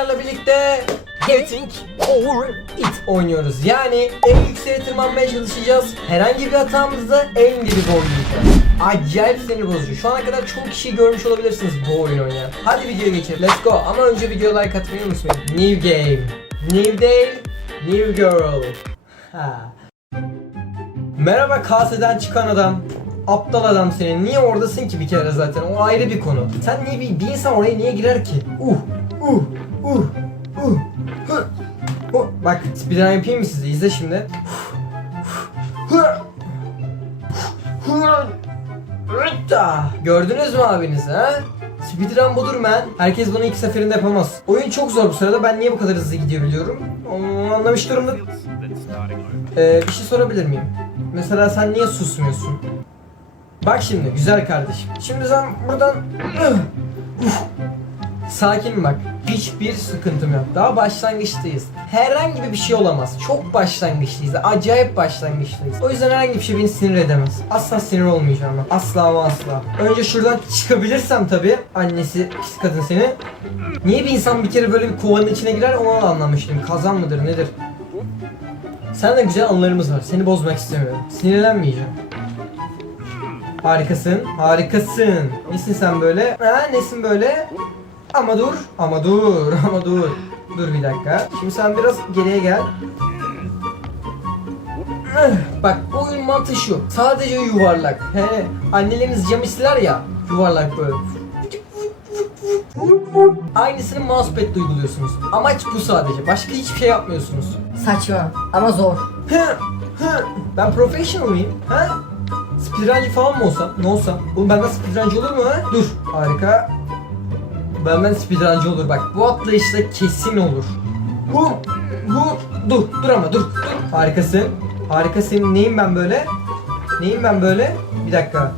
sizlerle birlikte Getting Over It oynuyoruz. Yani en yükseğe tırmanmaya çalışacağız. Herhangi bir hatamızda en dibi boylayacağız. Acayip sinir bozucu. Şu ana kadar çok kişi görmüş olabilirsiniz bu oyunu oynayan. Hadi videoya geçelim. Let's go. Ama önce videoya like atmayı unutmayın. New game. New day. New girl. Ha. Merhaba kaseden çıkan adam. Aptal adam senin. Niye oradasın ki bir kere zaten? O ayrı bir konu. Sen niye bir, bir insan oraya niye girer ki? Uh, uh, uh, uh, hı, uh. Bak speedrun yapayım mı size? İzle şimdi. Gördünüz mü abinizi ha? Speedrun budur man. Herkes bunu ilk seferinde yapamaz. Oyun çok zor bu sırada. Ben niye bu kadar hızlı gidiyor biliyorum. Anlamış durumda. Ee, bir şey sorabilir miyim? Mesela sen niye susmuyorsun? Bak şimdi güzel kardeşim. Şimdi sen buradan. Sakin bak. Hiçbir sıkıntım yok. Daha başlangıçtayız. Herhangi bir şey olamaz. Çok başlangıçtayız. Acayip başlangıçtayız. O yüzden herhangi bir şey beni sinir edemez. Asla sinir olmayacağım ben. Asla ama asla. Önce şuradan çıkabilirsem tabii. Annesi pis kadın seni. Niye bir insan bir kere böyle bir kovanın içine girer onu anlamıştım. Kazan mıdır nedir? Sen de güzel anılarımız var. Seni bozmak istemiyorum. Sinirlenmeyeceğim. Harikasın, harikasın. Nesin sen böyle? Ha, nesin böyle? Ama dur, ama dur, ama dur. Dur bir dakika. Şimdi sen biraz geriye gel. Bak bu oyun mantığı şu. Sadece yuvarlak. He, anneleriniz cam istiler ya. Yuvarlak böyle. Aynısını mousepad'le uyguluyorsunuz. Amaç bu sadece. Başka hiçbir şey yapmıyorsunuz. Saçma ama zor. Ben professional mıyım? Ha? Speedruncı falan mı olsam? Ne olsam? Oğlum benden speedruncı olur mu ha? Dur. Harika. Benden speedruncı olur bak. Bu atlayışta kesin olur. Bu, bu, dur, dur ama dur, dur. Harikasın. Harikasın. Neyim ben böyle? Neyim ben böyle? Bir dakika.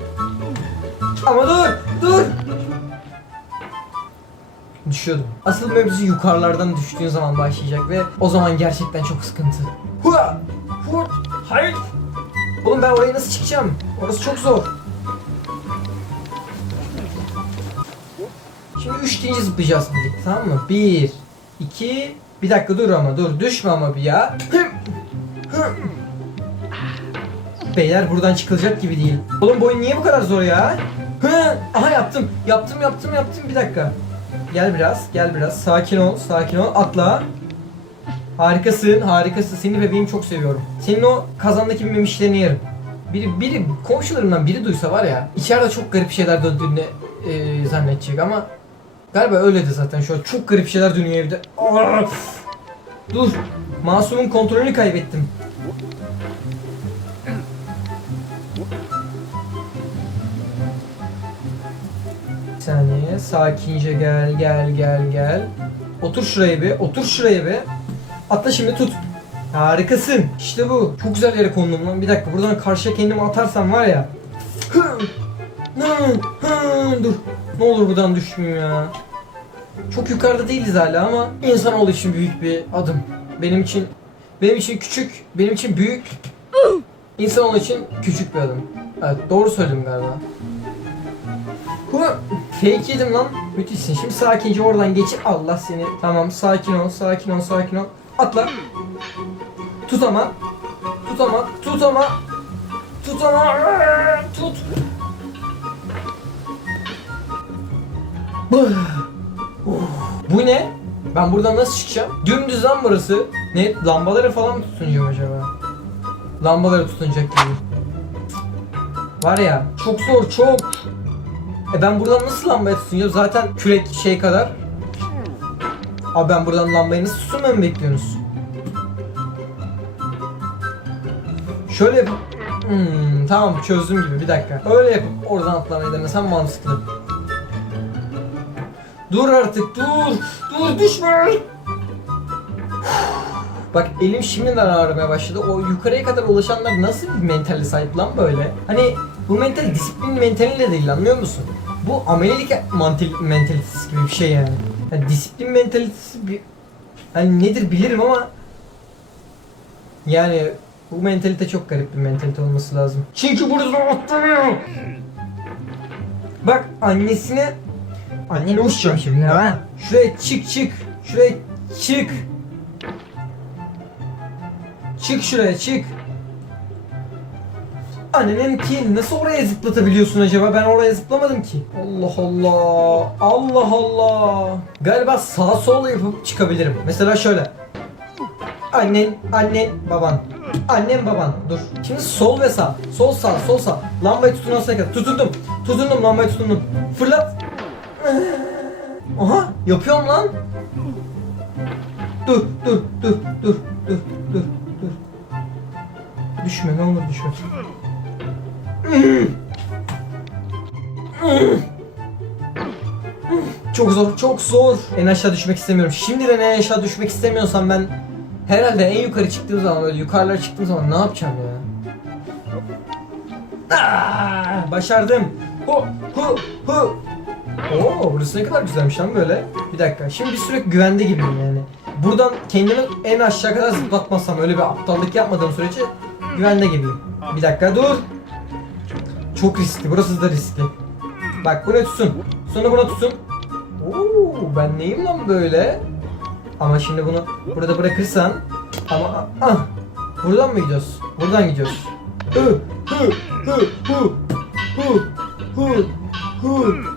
Ama dur, dur. Düşüyordum. Asıl mevzu yukarılardan düştüğün zaman başlayacak ve o zaman gerçekten çok sıkıntı. Hua! Hua! Hayır! Oğlum ben oraya nasıl çıkacağım? Orası çok zor. Şimdi üç deyince zıplayacağız dedik tamam mı? Bir, iki, bir dakika dur ama dur düşme ama bir ya. Beyler buradan çıkılacak gibi değil. Oğlum bu niye bu kadar zor ya? Aha yaptım. Yaptım yaptım yaptım bir dakika. Gel biraz gel biraz sakin ol sakin ol atla. Harikasın, harikasın. Seni bebeğim çok seviyorum. Senin o kazandaki memişlerini yerim. Biri, biri komşularımdan biri duysa var ya, içeride çok garip şeyler döndüğünü e, zannedecek ama galiba öyledi zaten. Şu an çok garip şeyler dönüyor evde. Dur, masumun kontrolünü kaybettim. Bir saniye, sakince gel, gel, gel, gel. Otur şuraya bir, otur şuraya bir. Atla şimdi tut. Harikasın. İşte bu. Çok güzel yere kondum lan. Bir dakika buradan karşıya kendimi atarsam var ya. Dur. Ne olur buradan düşmeyeyim ya. Çok yukarıda değiliz hala ama insanoğlu için büyük bir adım. Benim için benim için küçük, benim için büyük. İnsanoğlu için küçük bir adım. Evet doğru söyledim galiba. Hı, Fake yedim lan. Müthişsin. Şimdi sakince oradan geçip Allah seni. Tamam sakin ol, sakin ol, sakin ol. Atla. Tut ama. Tut ama. Tut ama. Tut ama. Tut. Bu ne? Ben buradan nasıl çıkacağım? Dümdüz lan burası. Ne? Lambaları falan mı tutunacağım acaba? Lambaları tutunacak gibi. Var ya çok zor çok. E ben buradan nasıl lambaya tutunacağım? Zaten kürek şey kadar. Abi ben buradan lambayı nasıl tutunmamı bekliyorsunuz? Şöyle yapıp... Hmm, tamam çözdüm gibi bir dakika. Öyle yapıp oradan atlamayı denesem mantıklı. Dur artık dur. Dur düşme. Bak elim şimdiden ağrımaya başladı. O yukarıya kadar ulaşanlar nasıl bir mentale sahip lan böyle? Hani bu mental disiplin mentaliyle değil anlıyor musun? Bu amelilik mantel mentalitesi gibi bir şey yani. yani disiplin mentalitesi bir hani nedir bilirim ama yani bu mentalite çok garip bir mentalite olması lazım. Çünkü burada atlamıyor. Bak annesine Annene uçacağım şimdi ha. Şuraya çık çık. Şuraya çık. Çık şuraya çık. Annenin ki nasıl oraya zıplatabiliyorsun acaba? Ben oraya zıplamadım ki. Allah Allah. Allah Allah. Galiba sağ sol yapıp çıkabilirim. Mesela şöyle. Annen, annen, baban. Annem, baban. Dur. Şimdi sol ve sağ. Sol sağ, sol sağ. Lambayı tutun asla kadar. Tutundum. Tutundum, lambayı tutundum. Fırlat. Aha, yapıyorum lan. Dur, dur, dur, dur, dur, dur, dur. Düşme, ne olur düşme. Çok zor, çok zor. En aşağı düşmek istemiyorum. Şimdiden en aşağı düşmek istemiyorsam ben herhalde en yukarı çıktığım zaman böyle yukarılara çıktığım zaman ne yapacağım ya? Aa, başardım. Hu hu hu. Oo, burası ne kadar güzelmiş lan böyle. Bir dakika. Şimdi bir süre güvende gibiyim yani. Buradan kendimi en aşağı kadar zıplatmasam öyle bir aptallık yapmadığım sürece güvende gibiyim. Bir dakika dur. Çok riskli. Burası da riskli. Bak buraya tutsun. Sonra buna tutsun. Oo, ben neyim lan böyle? Ama şimdi bunu burada bırakırsan ama ah, buradan mı gidiyoruz? Buradan gidiyoruz. Hı hı hı hı hı hı hı.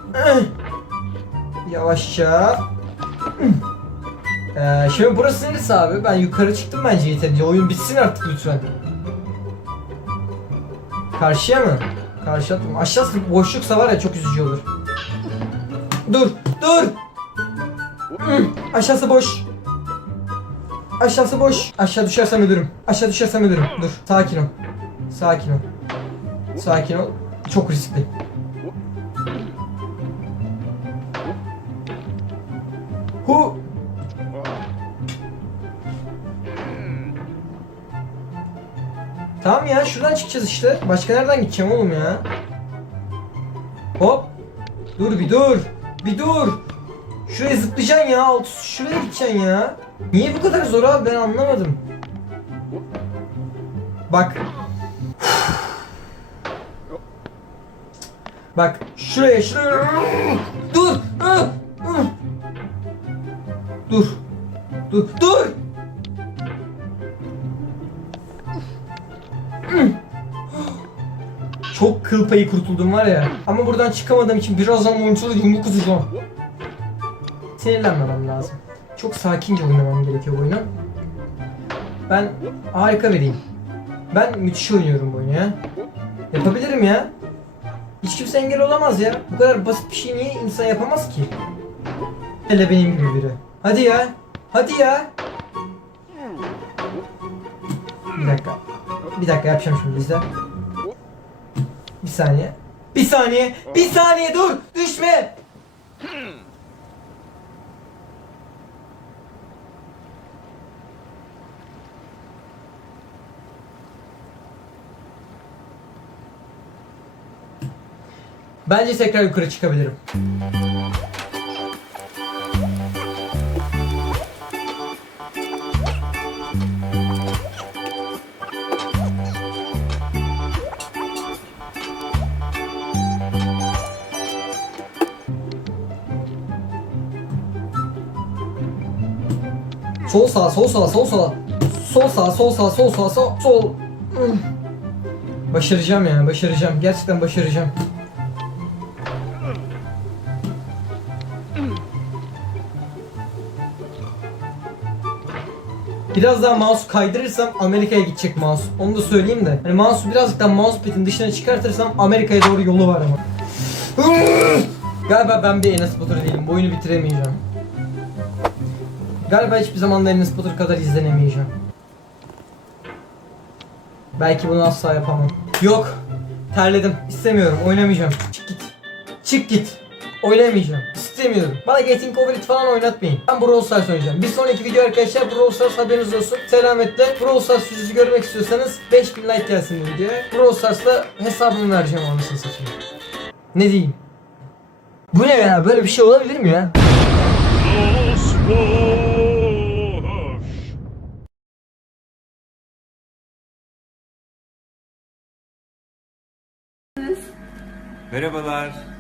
Yavaşça. Ee, şimdi burası neresi abi? Ben yukarı çıktım bence yeterince. Oyun bitsin artık lütfen. Karşıya mı? Karşı attım. Aşağısı boşluksa var ya çok üzücü olur. Dur, dur. Aşağısı boş. Aşağısı boş. Aşağı düşersem ölürüm. Aşağı düşersem ölürüm. Dur, sakin ol. Sakin ol. Sakin ol. Çok riskli. Hu. Tamam ya şuradan çıkacağız işte. Başka nereden gideceğim oğlum ya? Hop. Dur bir dur. Bir dur. Şuraya zıplayacaksın ya. Alt şuraya gideceksin ya. Niye bu kadar zor abi ben anlamadım. Bak. Bak şuraya şuraya. Dur. Dur. Dur. Dur. Çok kıl payı kurtuldum var ya. Ama buradan çıkamadığım için birazdan monitörü yumruk atacağım. Sinirlenmemem lazım. Çok sakince oynamam gerekiyor oyunu. Ben harika biriyim. Ben müthiş oynuyorum bu oyunu ya. Yapabilirim ya. Hiç kimse engel olamaz ya. Bu kadar basit bir şey niye insan yapamaz ki? Hele benim gibi biri. Hadi ya. Hadi ya. Bir dakika. Bir dakika yapacağım şimdi izle. Bir saniye. Bir saniye. Bir saniye dur. Düşme. Bence tekrar yukarı çıkabilirim. Sol sağ, sol sağ, sol sağ. Sol sağ, sol sağ, sol sağ, sol, sol. Hmm. Başaracağım ya, başaracağım. Gerçekten başaracağım. Biraz daha mouse kaydırırsam Amerika'ya gidecek mouse. Onu da söyleyeyim de. Hani mouse'u birazcık daha mousepad'in dışına çıkartırsam Amerika'ya doğru yolu var ama. Galiba ben bir Enes Batur değilim. Bu bitiremeyeceğim. Galiba hiçbir zaman da Enes Batur kadar izlenemeyeceğim. Belki bunu asla yapamam. Yok. Terledim. İstemiyorum. Oynamayacağım. Çık git. Çık git. Oynamayacağım. İstemiyorum. Bana Getting Over It falan oynatmayın. Ben Brawl Stars oynayacağım. Bir sonraki video arkadaşlar Brawl Stars haberiniz olsun. Selametle. Brawl Stars yüzünüzü görmek istiyorsanız 5000 like gelsin bu videoya. Brawl Stars'ta hesabımı vereceğim anasını satayım. Ne diyeyim? Bu ne ya? Böyle bir şey olabilir mi ya? Merhabalar.